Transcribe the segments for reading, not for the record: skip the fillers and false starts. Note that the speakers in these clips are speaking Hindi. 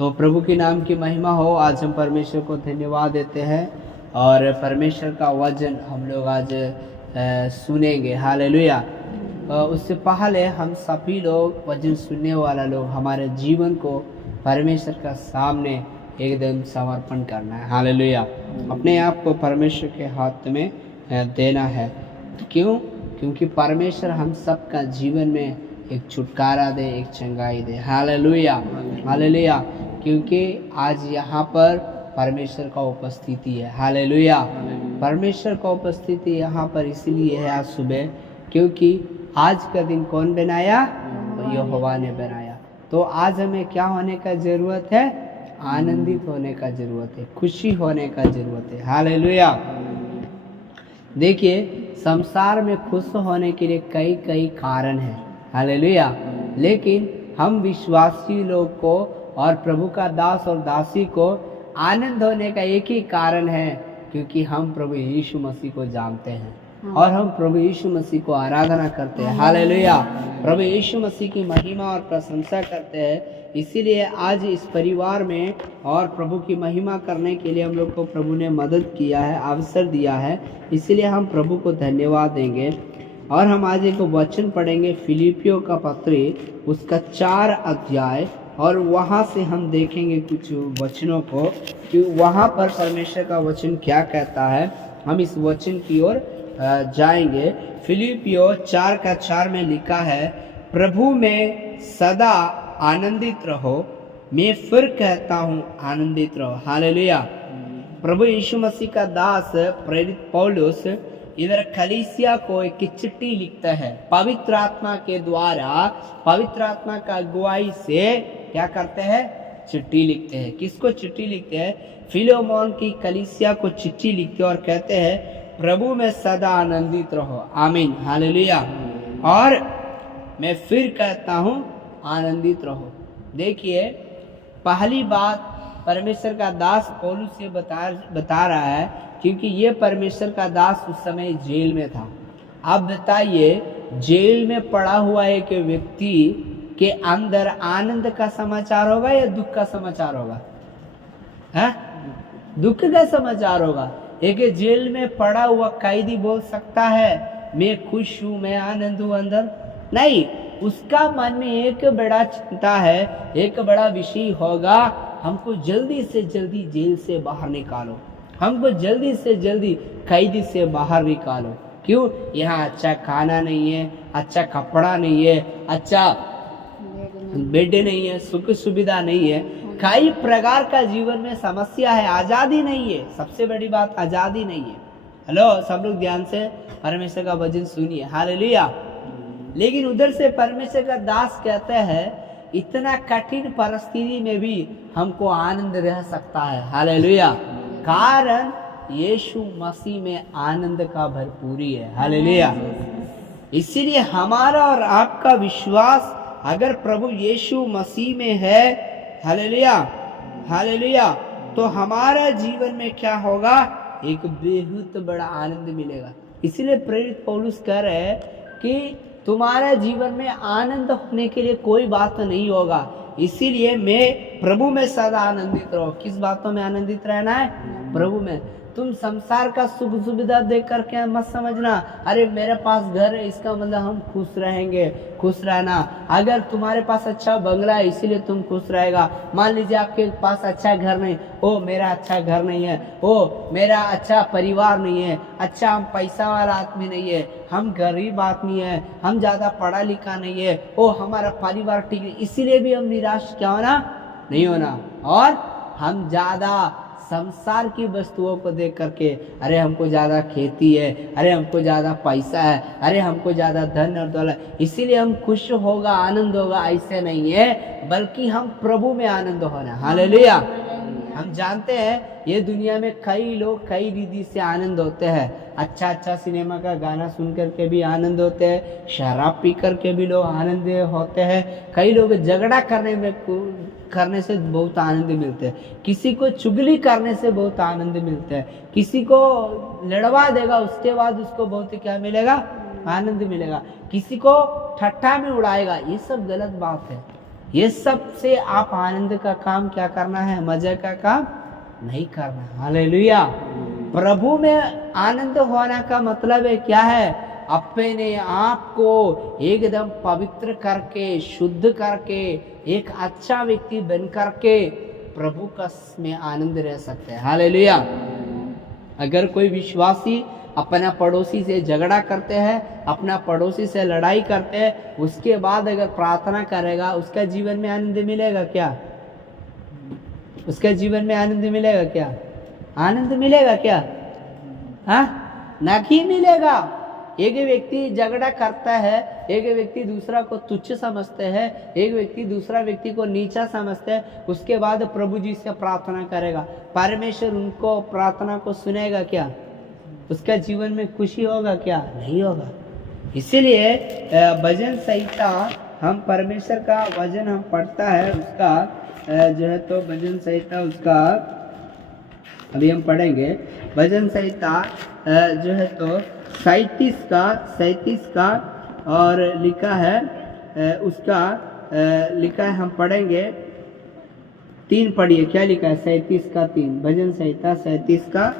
तो प्रभु के नाम की महिमा हो। आज हम परमेश्वर को धन्यवाद देते हैं और परमेश्वर का वचन हम लोग आज सुनेंगे। हालेलुया। उससे पहले हम सभी लोग वचन सुनने वाला लोग हमारे जीवन को परमेश्वर का सामने एकदम समर्पण करना है। हालेलुया। अपने आप को परमेश्वर के हाथ में देना है। क्यों? क्योंकि परमेश्वर हम सबका जीवन में एक छुटकारा दे, एक चंगाई दे। Hallelujah, hallelujah. क्योंकि आज यहाँ पर परमेश्वर का उपस्थिति है। हालेलुया। परमेश्वर का उपस्थिति यहाँ पर इसलिए है आज सुबह, क्योंकि आज का दिन कौन बनाया? यहोवा ने बनाया। तो आज हमें क्या होने का जरूरत है? आनंदित होने का जरूरत है, खुशी होने का जरूरत है। हालेलुया। देखिए, संसार में खुश होने के लिए कई कई कारण हैं। हालेलुया। लेकिन हम विश्वासी लोग को और प्रभु का दास और दासी को आनंद होने का एक ही कारण है, क्योंकि हम प्रभु यीशु मसीह को जानते हैं और हम प्रभु यीशु मसीह को आराधना करते हैं। हालेलुया। प्रभु यीशु मसीह की महिमा और प्रशंसा करते हैं। इसीलिए आज इस परिवार में और प्रभु की महिमा करने के लिए हम लोग को प्रभु ने मदद किया है, अवसर दिया है। इसीलिए हम प्रभु को धन्यवाद देंगे। और हम आज एक वचन पढ़ेंगे, फिलिपियों का पत्री उसका 4 अध्याय, और वहाँ से हम देखेंगे कुछ वचनों को कि वहाँ पर परमेश्वर का वचन क्या कहता है। हम इस वचन की ओर जाएंगे। फिलिपियों 4:4 में लिखा है, प्रभु में सदा आनंदित रहो। मैं फिर कहता हूँ आनंदित रहो। हालेलुया। प्रभु यीशु मसीह का दास प्रेरित पौलुस इधर कलीसिया को एक चिट्ठी लिखता है। पवित्र आत्मा के द्वारा, पवित्र आत्मा का अगुवाई से क्या करते हैं? चिट्ठी लिखते हैं। किसको चिट्ठी लिखते हैं? फिलोमोन की कलीसिया को चिट्ठी लिखते हैं और कहते हैं, प्रभु में सदा आनंदित रहो। आमीन। हालेलुया। और मैं फिर कहता हूँ आनंदित रहो। देखिए, पहली बात परमेश्वर का दास पौलुस से बता रहा है, क्योंकि ये परमेश्वर का दास उस समय जेल में था। अब बताइए, जेल में पड़ा हुआ एक व्यक्ति के अंदर आनंद का समाचार होगा या दुख का समाचार होगा? है? दुख का समाचार होगा। एक जेल में पड़ा हुआ कैदी बोल सकता है मैं खुश हूं, मैं आनंद हूं अंदर? नहीं, उसका मन में एक बड़ा चिंता है, एक बड़ा विषय होगा, हमको जल्दी से जल्दी जेल से बाहर निकालो, हमको जल्दी से जल्दी कैदी से बाहर निकालो। क्यों? यहाँ अच्छा खाना नहीं है, अच्छा कपड़ा नहीं है, अच्छा बेड नहीं है, सुख सुविधा नहीं है, कई प्रकार का जीवन में समस्या है, आजादी नहीं है। सबसे बड़ी बात आजादी नहीं है। हेलो, सब लोग ध्यान से परमेश्वर का वचन सुनिए। हालेलुया। लेकिन उधर से परमेश्वर का दास कहते हैं, इतना कठिन परिस्थिति में भी हमको आनंद रह सकता है। हालेलुया। कारण यीशु मसीह में आनंद का भरपूरी है। हालेलुया। इसीलिए हमारा और आपका विश्वास अगर प्रभु यीशु मसीह में है, हालेलुया, हालेलुया, तो हमारा जीवन में क्या होगा? एक बेहद बड़ा आनंद मिलेगा। इसीलिए प्रेरित पौलुस कह रहे हैं कि तुम्हारा जीवन में आनंद होने के लिए कोई बात नहीं होगा। इसीलिए मैं प्रभु में सदा आनंदित रहो। किस बातों में आनंदित रहना है? प्रभु में। तुम संसार का सुख सुविधा देख करके मत समझना, अरे मेरे पास घर है इसका मतलब हम खुश रहेंगे। खुश रहना, अगर तुम्हारे पास अच्छा बंगला है इसीलिए तुम खुश रहेगा। मान लीजिए आपके पास अच्छा घर नहीं, ओ मेरा अच्छा घर नहीं है, ओ मेरा अच्छा परिवार नहीं है, अच्छा हम पैसा वाला आदमी नहीं है, हम गरीब आदमी है, हम ज्यादा पढ़ा लिखा नहीं है, ओ हमारा परिवार ठीक है, इसीलिए भी हम निराश क्या होना? नहीं होना। और हम ज्यादा संसार की वस्तुओं को देख करके, अरे हमको ज्यादा खेती है, अरे हमको ज्यादा पैसा है, अरे हमको ज्यादा धन और दौलत, इसीलिए हम खुश होगा, आनंद होगा, ऐसे नहीं है, बल्कि हम प्रभु में आनंद होना। हालेलुया। हम जानते हैं ये दुनिया में कई लोग कई रीति से आनंद होते हैं। अच्छा अच्छा सिनेमा का गाना सुन करके भी आनंद होते हैं, शराब पी करके भी लोग आनंद होते हैं, कई लोग झगड़ा करने से बहुत आनंद मिलते हैं, किसी को चुगली करने से बहुत आनंद मिलते हैं, किसी को लड़वा देगा उसके बाद उसको बहुत क्या मिलेगा? आनंद मिलेगा, किसी को ठट्ठा में उड़ाएगा, ये सब गलत बात है। ये सब से आप आनंद का काम क्या करना है, मजा का काम नहीं करना। हालेलुया। प्रभु में आनंद होना का मतलब है क्या है, अपने आप को एकदम पवित्र करके, शुद्ध करके, एक अच्छा व्यक्ति बन करके प्रभु का में आनंद रह सकते हैं। हालेलुया। अगर कोई विश्वासी अपना पड़ोसी से झगड़ा करते हैं, अपना पड़ोसी से लड़ाई करते हैं, उसके बाद अगर प्रार्थना करेगा, उसका जीवन में आनंद मिलेगा क्या? उसके जीवन में आनंद मिलेगा क्या? आनंद मिलेगा क्या? हाँ, नहीं मिलेगा। एक व्यक्ति झगड़ा करता है, एक व्यक्ति दूसरा को तुच्छ समझते हैं, एक व्यक्ति दूसरा व्यक्ति को नीचा समझते हैं, उसके बाद प्रभु जी से प्रार्थना करेगा, परमेश्वर उनको प्रार्थना को सुनेगा क्या? उसका जीवन में खुशी होगा क्या? नहीं होगा। इसीलिए भजन संहिता, हम परमेश्वर का वचन हम पढ़ता है, उसका जो है तो भजन संहिता, उसका अभी हम पढ़ेंगे। भजन संहिता जो है तो 37 का और लिखा है, उसका लिखा है, हम पढ़ेंगे 3 पढ़िए। क्या लिखा है? 37 का 3, भजन संहिता 37 का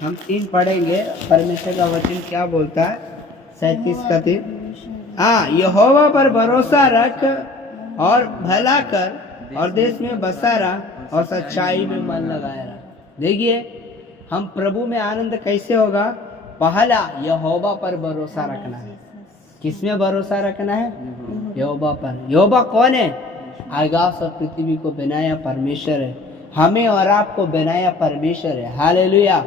हम 3 पढ़ेंगे। परमेश्वर का वचन क्या बोलता है? 37 का 3। यहोवा पर भरोसा रख और भला कर और देश में बसा रह और सच्चाई में मन लगाया रहा। देखिए, हम प्रभु में आनंद कैसे होगा? पहला, यहोवा पर भरोसा रखना है। किसमें भरोसा रखना है? यहोवा पर। यहोवा कौन है? आकाश और पृथ्वी को बनाया परमेश्वर है, हमें और आपको बनाया परमेश्वर है। हालेलुया।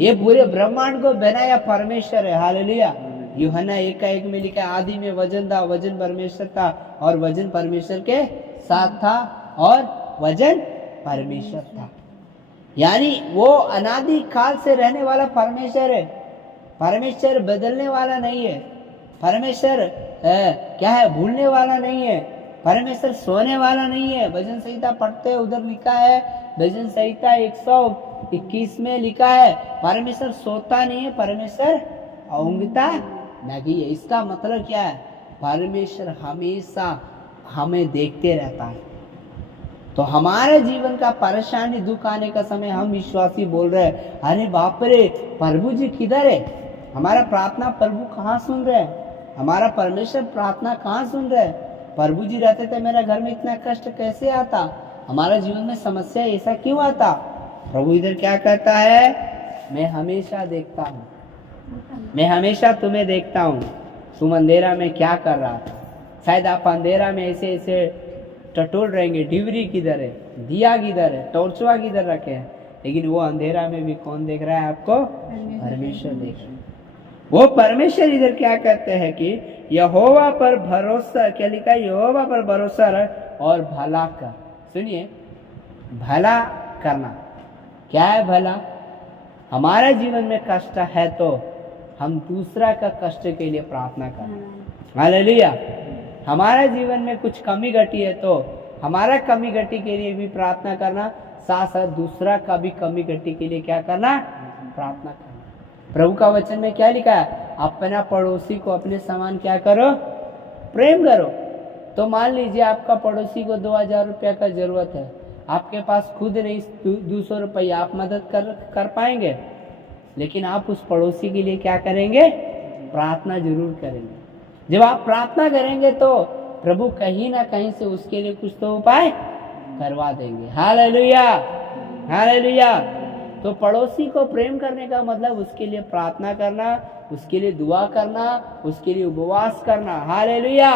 ये पूरे ब्रह्मांड को बनाया परमेश्वर है। हालेलुया। यूहन्ना 1:1 में लिखा, आदि में वचन था, वचन परमेश्वर था और वचन परमेश्वर के साथ था और वचन परमेश्वर था। यानी वो अनादि काल से रहने वाला परमेश्वर है। परमेश्वर बदलने वाला नहीं है। परमेश्वर क्या है? भूलने वाला नहीं है। परमेश्वर सोने वाला नहीं है। भजन संहिता पढ़ते, उधर लिखा है, भजन संहिता 121 में लिखा है, परमेश्वर सोता नहीं है, परमेश्वर ऊँघता नहीं है। इसका मतलब क्या है? परमेश्वर हमेशा हमें देखते रहता है। तो हमारे जीवन का परेशानी, दुख आने का समय हम विश्वासी बोल रहे हैं, अरे बाप रे, प्रभु जी किधर है? हमारा प्रार्थना प्रभु कहाँ सुन रहे हैं? हमारा परमेश्वर प्रार्थना कहाँ सुन रहे हैं? प्रभु जी रहते थे मेरा घर में इतना कष्ट कैसे आता? हमारा जीवन में समस्या ऐसा क्यों आता? प्रभु इधर क्या कहता है? मैं हमेशा देखता हूँ, मैं हमेशा तुम्हें देखता हूँ। तुम अंधेरा में क्या कर रहा था? शायद आप अंधेरा में ऐसे ऐसे टटोल रहेंगे, डिबरी किधर है, दिया किधर है, टॉर्चवा किधर रखे हैं, लेकिन वो अंधेरा में भी कौन देख रहा है आपको? परमेश्वर देख रहा है। वो परमेश्वर इधर क्या कहते हैं कि यहोवा पर भरोसा, क्या लिखा है? यहोवा पर भरोसा रख और भला कर। सुनिए, भला करना क्या है? भला, हमारे जीवन में कष्ट है तो हम दूसरा का कष्ट के लिए प्रार्थना करें। हालेलुया। हमारे जीवन में कुछ कमी घटी है तो हमारा कमी घटी के लिए भी प्रार्थना करना, साथ साथ दूसरा का भी कमी घटी के लिए क्या करना? प्रार्थना करना। प्रभु का वचन में क्या लिखा है? अपना पड़ोसी को अपने समान क्या करो? प्रेम करो। तो मान लीजिए आपका पड़ोसी को 2000 रुपया का जरूरत है, आपके पास खुद नहीं 200 रुपया, आप मदद कर पाएंगे, लेकिन आप उस पड़ोसी के लिए क्या करेंगे? प्रार्थना जरूर करेंगे। जब आप प्रार्थना करेंगे तो प्रभु कहीं ना कहीं से उसके लिए कुछ तो उपाय करवा देंगे। Hallelujah, hallelujah. तो पड़ोसी को प्रेम करने का मतलब उसके लिए प्रार्थना करना, उसके लिए दुआ करना, उसके लिए उपवास करना। हालेलुया।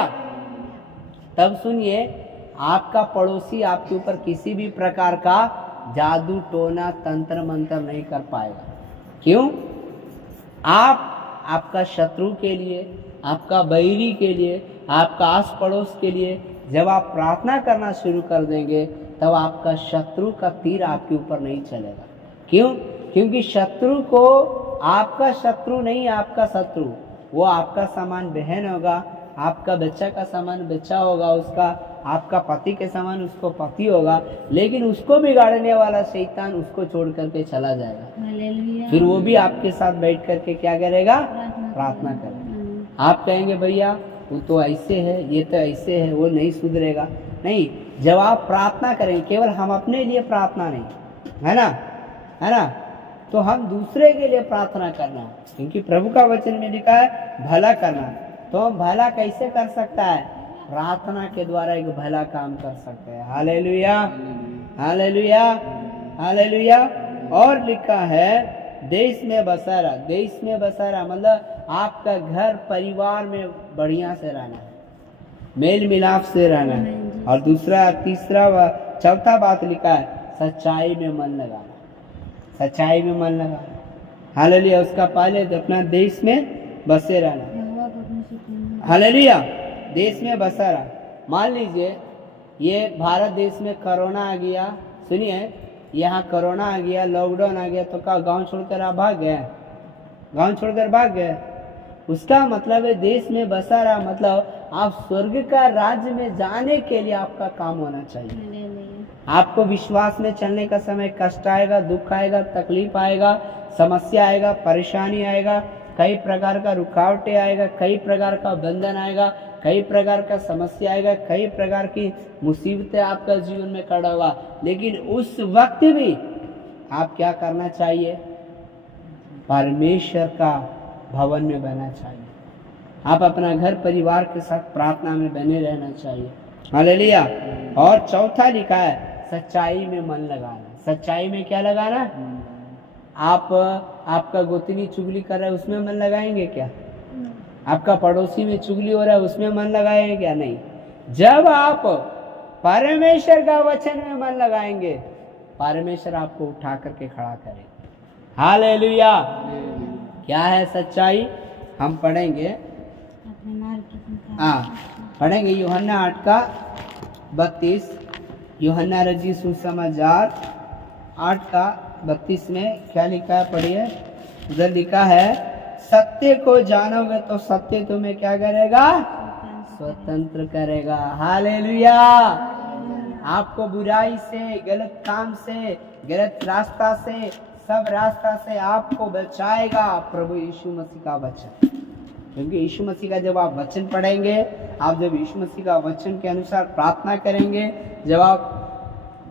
तब सुनिए, आपका पड़ोसी आपके ऊपर किसी भी प्रकार का जादू टोना तंत्र मंत्र नहीं कर पाएगा। क्यों? आप आपका शत्रु के लिए, आपका बैरी के लिए, आपका आस पड़ोस के लिए जब आप प्रार्थना करना शुरू कर देंगे, तब आपका शत्रु का तीर आपके ऊपर नहीं चलेगा। क्यों? क्योंकि शत्रु को आपका शत्रु नहीं, आपका शत्रु वो आपका समान बहन होगा, आपका बच्चा का समान बच्चा होगा उसका, आपका पति के समान उसको पति होगा, लेकिन उसको बिगाड़ने वाला शैतान उसको छोड़ करके चला जाएगा। फिर वो भी आपके साथ बैठ करके क्या करेगा? प्रार्थना करेगा। आप कहेंगे भैया वो तो ऐसे है, ये तो ऐसे है, वो नहीं सुधरेगा। नहीं, जब आप प्रार्थना करें, केवल हम अपने लिए प्रार्थना नहीं, है ना, है ना, तो हम दूसरे के लिए प्रार्थना करना, क्योंकि प्रभु का वचन में लिखा है भला करना। तो हम भला कैसे कर सकता है? प्रार्थना के द्वारा एक भला काम कर सकते हैं। Hallelujah, hallelujah, hallelujah. और लिखा है देश में बसा रहा। देश में बसा रहा मतलब आपका घर परिवार में बढ़िया से रहना है, मेल मिलाप से रहना है। और दूसरा, तीसरा व चौथा बात लिखा है सच्चाई में मन लगाना, सच्चाई में मन लगाना। हालेलुया। उसका पहले तो अपना देश में बसे रहना। हालेलुया। देश में बसा रहा। मान लीजिए ये भारत देश में कोरोना आ गया, सुनिए, यहाँ कोरोना आ गया, लॉकडाउन आ गया, तो क्या गांव छोड़कर आप भाग गए? गांव छोड़कर भाग गए? उसका मतलब है देश में बसा रहा मतलब आप स्वर्ग का राज्य में जाने के लिए आपका काम होना चाहिए। आपको विश्वास में चलने का समय कष्ट आएगा, दुख आएगा, तकलीफ आएगा, समस्या आएगा, परेशानी आएगा, कई प्रकार का रुकावटें आएगा, कई प्रकार का बंधन आएगा, कई प्रकार का समस्या आएगा, कई प्रकार की मुसीबतें आपका जीवन में खड़ा होगा। लेकिन उस वक्त भी आप क्या करना चाहिए? परमेश्वर का भवन में बना चाहिए। आप अपना घर परिवार के साथ प्रार्थना में बने रहना चाहिए। हालेलुया। और चौथा लिखा है सच्चाई में मन लगाना। सच्चाई में क्या लगाना? आपका गोतनी चुगली कर रहा है, उसमें मन लगाएंगे क्या? आपका पड़ोसी में चुगली हो रहा है, उसमें मन लगाएंगे क्या? नहीं। जब आप परमेश्वर का वचन में मन लगाएंगे, परमेश्वर आपको उठा करके खड़ा करेंगे। हालेलुया। क्या है सच्चाई? हम पढ़ेंगे, पढ़ेंगे यूहन्ना 8:32। यूहन्ना रजी सुसमाचार 8:32 में क्या लिखा है? पढ़िए। उधर लिखा है सत्य को जानोगे तो सत्य तुम्हें क्या करेगा? स्वतंत्र करेगा। हालेलुया। आपको बुराई से, गलत काम से, गलत रास्ता से, सब रास्ता से आपको बचाएगा प्रभु यीशु मसीह का वचन। क्योंकि यीशु मसीह का जब आप वचन पढ़ेंगे, आप जब यीशु मसीह का वचन के अनुसार प्रार्थना करेंगे, जब आप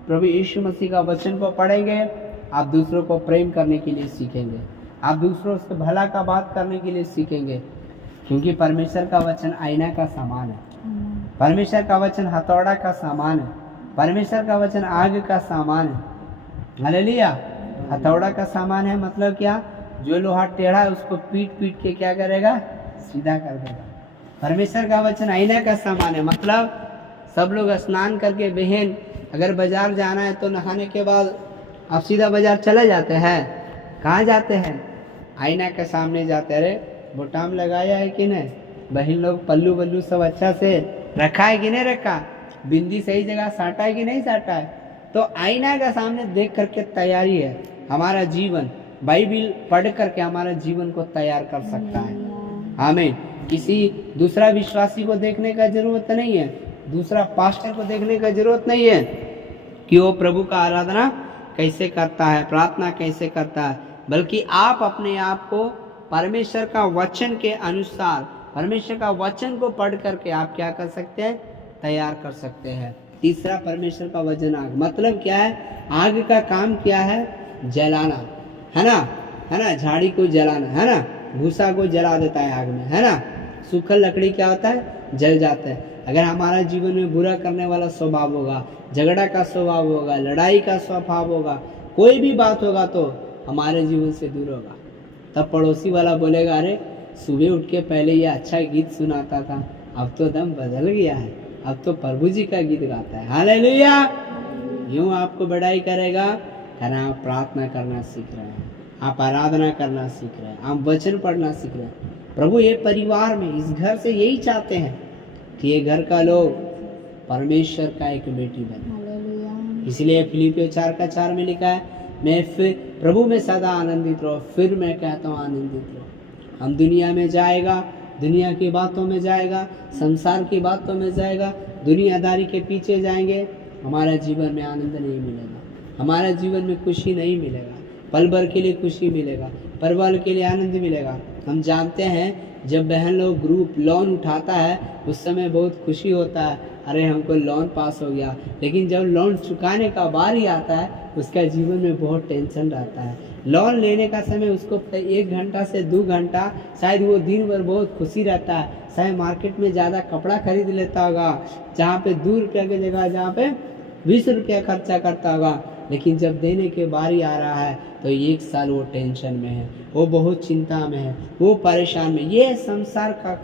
प्रभु यीशु मसीह का वचन को पढ़ेंगे, आप दूसरों को प्रेम करने के लिए सीखेंगे, आप दूसरों से भला का बात करने के लिए सीखेंगे। क्योंकि परमेश्वर का वचन आईना का सामान है, परमेश्वर का वचन हथौड़ा का सामान है, परमेश्वर का वचन आग का सामान है। हालेलुया। हथौड़ा का सामान है मतलब क्या? जो लोहा टेढ़ा है उसको पीट पीट के क्या करेगा? सीधा कर देगा। परमेश्वर का वचन आईना का सामान है मतलब सब लोग स्नान करके, बहन अगर बाजार जाना है तो नहाने के बाद आप सीधा बाजार चले जाते हैं। कहाँ जाते हैं? आईना के सामने जाते। अरे बोटाम लगाया है कि नहीं? बहन लोग पल्लू बल्लू सब अच्छा से रखा है कि नहीं रखा? बिंदी सही जगह साटा है कि नहीं साटा है? तो आईना के सामने देख करके तैयारी है। हमारा जीवन बाइबिल पढ़ करके हमारा जीवन को तैयार कर सकता है। आमीन। किसी दूसरा विश्वासी को देखने का जरूरत नहीं है, दूसरा पास्टर को देखने का जरूरत नहीं है कि वो प्रभु का आराधना कैसे करता है, प्रार्थना कैसे करता है, बल्कि आप अपने आप को परमेश्वर का वचन के अनुसार, परमेश्वर का वचन को पढ़ करके आप क्या कर सकते हैं? तैयार कर सकते हैं। तीसरा, परमेश्वर का वचन आग मतलब क्या है? आग का काम क्या है? जलाना, है ना, है ना, झाड़ी को जलाना, है ना, भूसा को जला देता है आग में, है ना। सूखल लकड़ी क्या होता है? जल जाता है। अगर हमारा जीवन में बुरा करने वाला स्वभाव होगा, झगड़ा का स्वभाव होगा, लड़ाई का स्वभाव होगा, कोई भी बात होगा तो हमारे जीवन से दूर होगा। तब पड़ोसी वाला बोलेगा, अरे सुबह उठ के पहले ये अच्छा गीत सुनाता था, अब तो दम बदल गया है, अब तो प्रभु जी का गीत गाता है। हालेलुया। यूं आपको बड़ाई करेगा, कहना आप प्रार्थना करना सीख रहे हैं, आप आराधना करना सीख रहे हैं, आप वचन पढ़ना सीख रहे हैं। प्रभु ये परिवार में, इस घर से यही चाहते हैं कि ये घर का लोग परमेश्वर का एक बेटी बने। इसलिए फिलिपियों 4:4 में लिखा है, मैं फिर प्रभु में सदा आनंदित रहो। फिर मैं कहता हूँ आनंदित रहो। हम दुनिया में जाएगा, दुनिया की बातों में जाएगा, संसार की बातों में जाएगा, दुनियादारी के पीछे जाएंगे, हमारा जीवन में आनंद नहीं मिलेगा, हमारा जीवन में खुशी नहीं मिलेगा। पल भर के लिए खुशी मिलेगा, परिवार के लिए आनंद मिलेगा। हम जानते हैं जब बहन लोग ग्रुप लोन उठाता है उस समय बहुत खुशी होता है, अरे हमको लोन पास हो गया। लेकिन जब लोन चुकाने का बारी आता है उसका जीवन में बहुत टेंशन रहता है। लोन लेने का समय उसको 1 घंटा से 2 घंटा, शायद वो दिन भर बहुत खुशी रहता है, शायद मार्केट में ज़्यादा कपड़ा खरीद लेता होगा, जहाँ पे 2 रुपये की जगह जहाँ पे 20 रुपया खर्चा करता होगा। लेकिन जब देने के बारी आ रहा है तो 1 साल वो टेंशन में है, वो बहुत चिंता में है, वो परेशान में। ये संसार का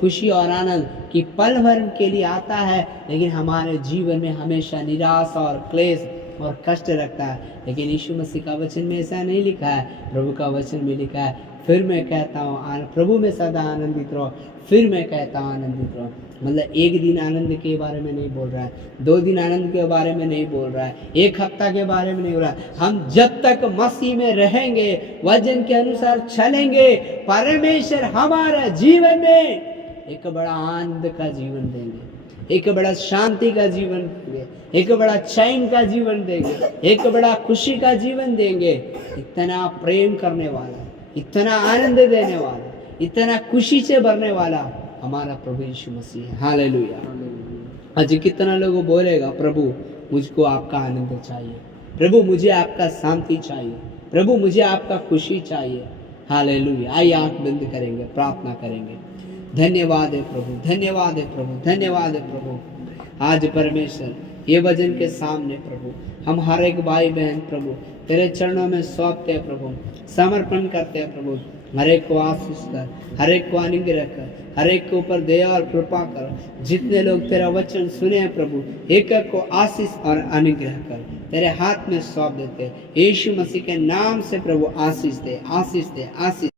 खुशी और आनंद कि पल भर के लिए आता है, लेकिन हमारे जीवन में हमेशा निराशा और क्लेश और कष्ट रखता है। लेकिन यीशु मसीह का वचन में ऐसा नहीं लिखा है। प्रभु का वचन में लिखा है, फिर मैं कहता हूँ प्रभु में सदा आनंदित रहो, फिर मैं कहता हूँ आनंदित रहो। मतलब 1 दिन आनंद के बारे में नहीं बोल रहा है, 2 दिन आनंद के बारे में नहीं बोल रहा है, 1 हफ्ता के बारे में नहीं बोल रहा है। हम जब तक मसीह में रहेंगे, वचन के अनुसार चलेंगे, परमेश्वर हमारे जीवन में एक बड़ा आनंद का जीवन देंगे, एक बड़ा शांति का जीवन देंगे, एक बड़ा चैन का जीवन देंगे, एक बड़ा खुशी का जीवन देंगे। इतना प्रेम करने वाला, इतना आनंद देने वाला, इतना खुशी से भरने वाला हमारा प्रभु यीशु मसीह है। हालेलुया। आज कितना लोग बोलेगा, प्रभु मुझको आपका आनंद चाहिए, प्रभु मुझे आपका शांति चाहिए, प्रभु मुझे आपका खुशी चाहिए। हालेलुया। आइए आंख बंद करेंगे, प्रार्थना करेंगे। धन्यवाद है प्रभु, धन्यवाद है प्रभु, धन्यवाद है प्रभु। आज परमेश्वर ये वचन के सामने प्रभु हम हर एक भाई बहन प्रभु तेरे चरणों में सौंपते हैं प्रभु, समर्पण करते हैं प्रभु। हर एक को आशीष कर, हर एक को अनुग्रह कर, हर एक के ऊपर दया और कृपा कर। जितने लोग तेरा वचन सुने हैं प्रभु, एक एक को आशीष और अनुग्रह कर तेरे हाथ में सौंप देते। यीशु मसीह के नाम से प्रभु आशीष दे, आशीष दे, आशीष।